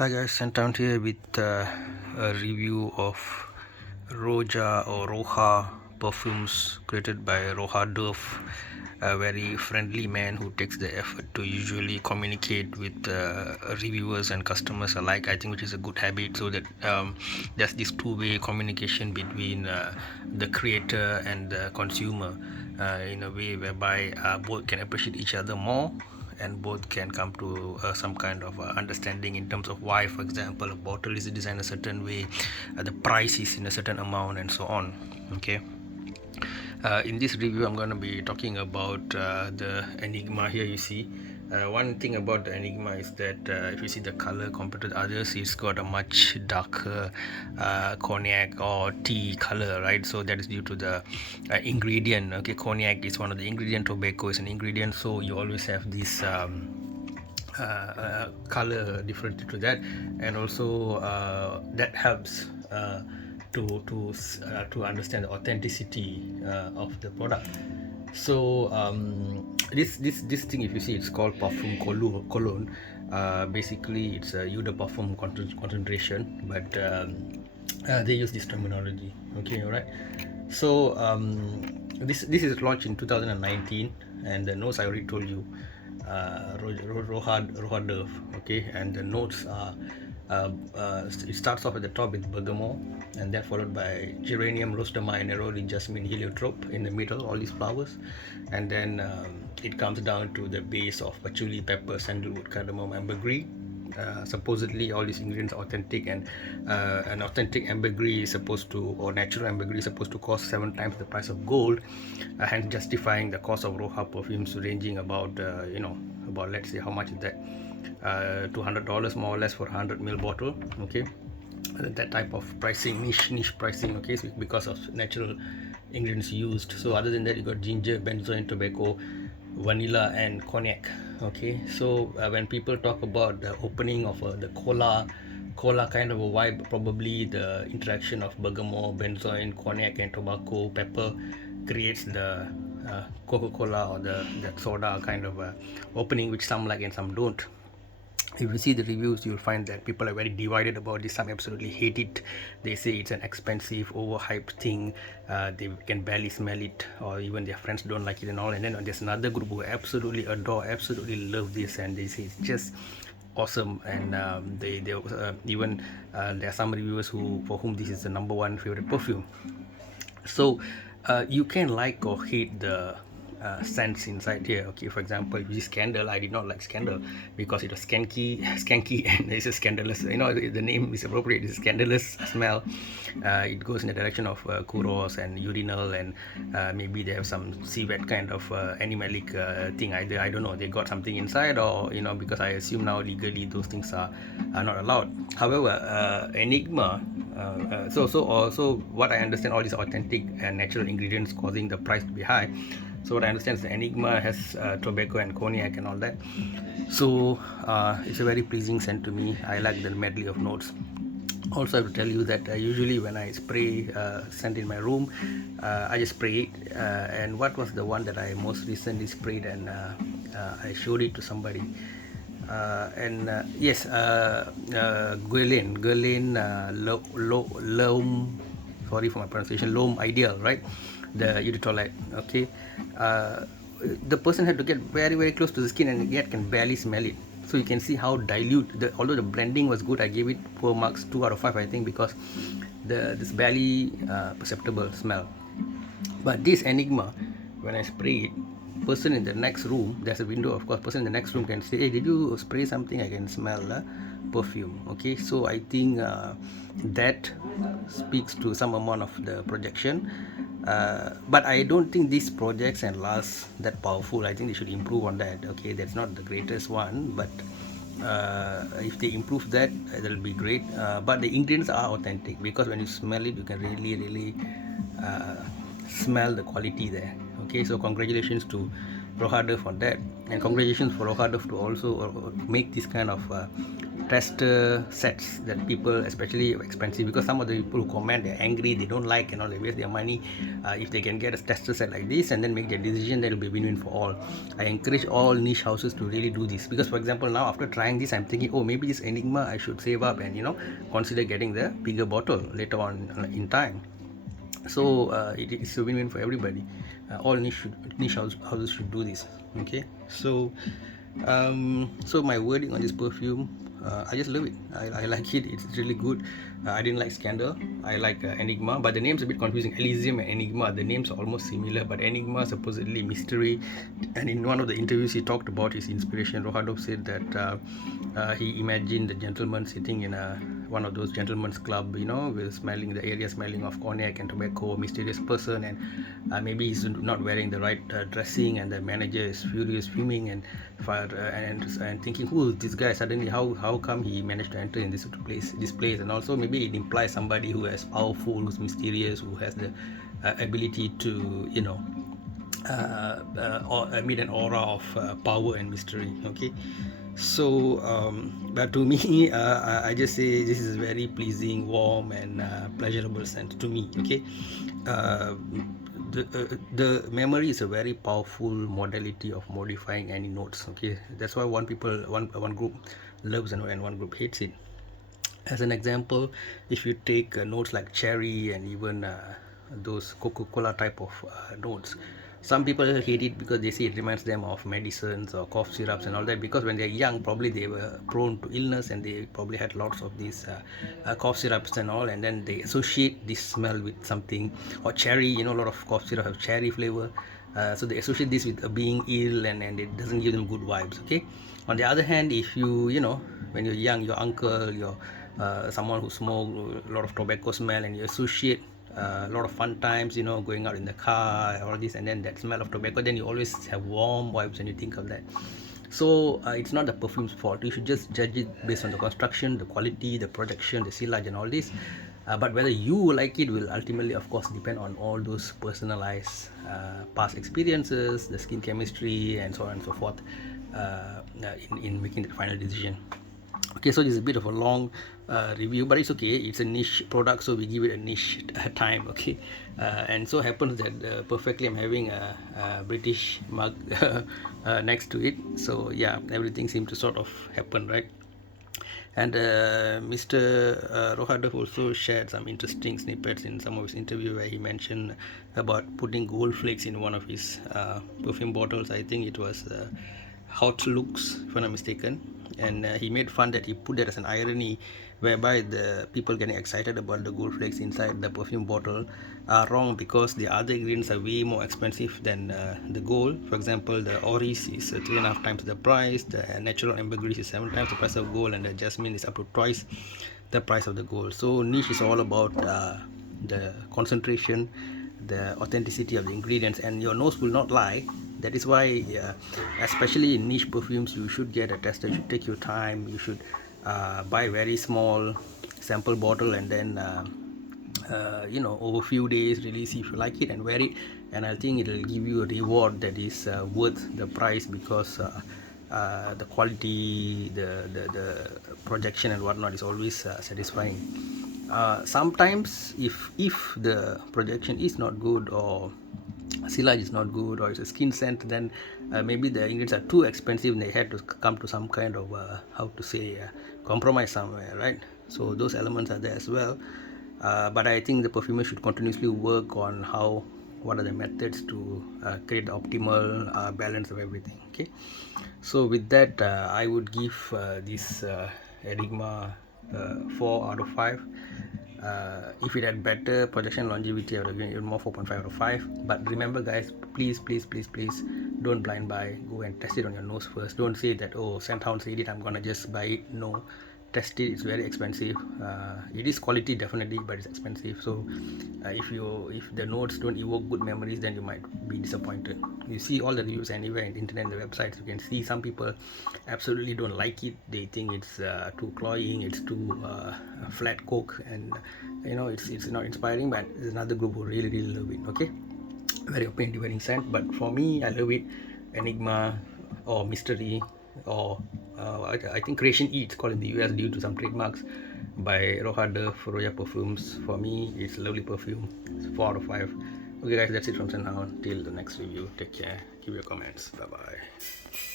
Hi guys, scenthound here with a review of Roja perfumes created by Roja Dove, a very friendly man who takes the effort to usually communicate with reviewers and customers alike. I think which is a good habit, so that there's this two-way communication between the creator and the consumer in a way whereby both can appreciate each other more and both can come to some kind of understanding in terms of why, for example, a bottle is designed a certain way, the price is in a certain amount, and so on. Okay. In this review, I'm going to be talking about the Enigma. Here you see one thing about the Enigma is that if you see the color compared to the others, it's got a much darker cognac or tea color, right? So that is due to the ingredient. Okay, cognac is one of the ingredient, tobacco is an ingredient, so you always have this color different to that, and also that helps to understand the authenticity of the product. So this thing, if you see, it's called perfume cologne. Basically it's a eau de parfum concentration, but they use this terminology. Okay, all right. So this is launched in 2019, and the notes I already told you, Roja Dove. Okay, and the notes are it starts off at the top with bergamot, and then followed by geranium, rose damascus, neroli, jasmine, heliotrope in the middle, all these flowers, and then it comes down to the base of patchouli, pepper, sandalwood, cardamom, ambergris. Supposedly all these ingredients are authentic, and an authentic ambergris is supposed to, or natural ambergris is supposed to cost 7 times the price of gold, hence justifying the cost of Roja perfumes ranging about about, let's say, how much is that, $200 more or less for a 100 ml bottle. Okay, that type of pricing, niche pricing. Okay, so because of natural ingredients used. So other than that, you got ginger, benzoin, tobacco, vanilla, and cognac. Okay, so when people talk about the opening of the cola kind of a vibe, probably the interaction of bergamot, benzoin, cognac, and tobacco, pepper creates the Coca-Cola or the that soda kind of opening, which some like and some don't. If you see the reviews, you'll find that people are very divided about this. Some absolutely hate it. They say it's an expensive, overhyped thing. They can barely smell it, or even their friends don't like it and all. And then there's another group who absolutely adore, absolutely love this, and they say it's just awesome. And they even there are some reviewers who, for whom this is the number one favorite perfume. So you can like or hate the scents inside here. Okay, for example, if you use Scandal, I did not like Scandal because it was skanky, and it's a scandalous, the name is appropriate, it's a scandalous smell. It goes in the direction of kuros and urinal, and maybe they have some civet kind of animalic thing. Either, I don't know, they got something inside, or because I assume now legally those things are not allowed. However, Enigma, so what I understand, all these authentic and natural ingredients causing the price to be high. So what I understand is the Enigma has tobacco and cognac and all that. So it's a very pleasing scent to me. I like the medley of notes. Also, I have to tell you that usually when I spray scent in my room, I just spray it. And what was the one that I most recently sprayed, and I showed it to somebody. And yes, Guerlain, L'Homme, sorry for my pronunciation, L'Homme Ideal, right? The Eau de Toilette. Okay, the person had to get very very close to the skin, and yet can barely smell it. So you can see how dilute. Although the blending was good, I gave it 4 marks, 2 out of 5, I think, because this barely perceptible smell. But this Enigma, when I spray it, person in the next room, there's a window, of course, person in the next room can say, hey, did you spray something? I can smell the perfume. Okay, so I think that speaks to some amount of the projection. But I don't think these projects and last that powerful. I think they should improve on that. Okay, that's not the greatest one, but if they improve that, that'll be great. But the ingredients are authentic, because when you smell it, you can really uh, smell the quality there. Okay, so congratulations to Roja for that, and congratulations for Roja to also make this kind of tester sets that people, especially expensive, because some of the people who comment, they're angry, they don't like, they waste their money. If they can get a tester set like this and then make their decision, that will be win-win for all. I encourage all niche houses to really do this, because for example, now after trying this, I'm thinking, oh, maybe this Enigma I should save up and consider getting the bigger bottle later on in time. So it's a win-win for everybody. All niche houses should do this. Okay, so my wording on this perfume, I just love it. I like it. It's really good. I didn't like Scandal. I like Enigma, but the name's a bit confusing. Elysium and Enigma, the names are almost similar, but Enigma supposedly mystery. And in one of the interviews, he talked about his inspiration. Roja said that he imagined the gentleman sitting in one of those gentlemen's club, with the area smelling of cognac and tobacco, mysterious person, and maybe he's not wearing the right dressing, and the manager is furious, fuming, and thinking, who is this guy? Suddenly, how come he managed to enter in this place? And also maybe it implies somebody who is powerful, who's mysterious, who has the ability to emit an aura of power and mystery. Okay, so but to me, I just say this is very pleasing, warm, and pleasurable scent to me. Okay, the memory is a very powerful modality of modifying any notes. Okay, that's why one group loves and one group hates it. As an example, if you take notes like cherry and even those Coca-Cola type of notes, some people hate it because they say it reminds them of medicines or cough syrups and all that, because when they're young, probably they were prone to illness and they probably had lots of these cough syrups and all, and then they associate this smell with something. Or cherry, a lot of cough syrup have cherry flavor, so they associate this with being ill, and it doesn't give them good vibes. Okay, on the other hand, if when you're young, your uncle, your someone who smoked a lot of tobacco smell, and you associate a lot of fun times, going out in the car, all this, and then that smell of tobacco, then you always have warm vibes when you think of that. So it's not the perfume's fault. You should just judge it based on the construction, the quality, the projection, the sillage, and all this. But whether you like it will ultimately, of course, depend on all those personalized past experiences, the skin chemistry, and so on and so forth, in making the final decision. Okay, so this is a bit of a long review, but it's okay. It's a niche product, so we give it a niche time. Okay, and so happens that perfectly I'm having a British mug next to it. So yeah, everything seemed to sort of happen, right? And Mr. Roja also shared some interesting snippets in some of his interview, where he mentioned about putting gold flakes in one of his perfume bottles. I think it was Hot Looks, if I'm not mistaken. And he made fun that he put that as an irony, whereby the people getting excited about the gold flakes inside the perfume bottle are wrong, because the other ingredients are way more expensive than the gold. For example, the Oris is 3.5 times the price, the natural ambergris is 7 times the price of gold, and the jasmine is up to twice the price of the gold. So niche is all about the concentration, the authenticity of the ingredients, and your nose will not lie. That is why, especially in niche perfumes, you should get a tester. You should take your time. You should buy very small sample bottle, and then over a few days really see if you like it and wear it. And I think it will give you a reward that is worth the price, because the quality, the projection and whatnot is always satisfying. Sometimes if the projection is not good, or sillage is not good, or it's a skin scent, then maybe the ingredients are too expensive and they had to come to some kind of compromise somewhere, right? So those elements are there as well. But I think the perfumer should continuously work on what are the methods to create the optimal balance of everything. Okay, so with that, I would give this Enigma 4 out of 5. If it had better projection longevity, I would have given even more, 4.5 out of 5. But remember, guys, please don't blind buy. Go and test it on your nose first. Don't say that, oh, scenthound said it, I'm gonna just buy it. No, test it. It's very expensive. It is quality definitely, but it's expensive. So if the notes don't evoke good memories, then you might be disappointed. You see all the reviews anywhere in the internet and the websites. You can see some people absolutely don't like it. They think it's too cloying, it's too flat coke, and it's not inspiring. But there's another group who really love it. Okay, very opinion dividing scent, but for me, I love it. Enigma or mystery or I think Creation E, it's called in the US due to some trademarks by Roja Perfumes. For me, it's a lovely perfume. It's 4 out of 5. Okay, guys, that's it from Scenthound. Till the next review. Take care. Give your comments. Bye bye.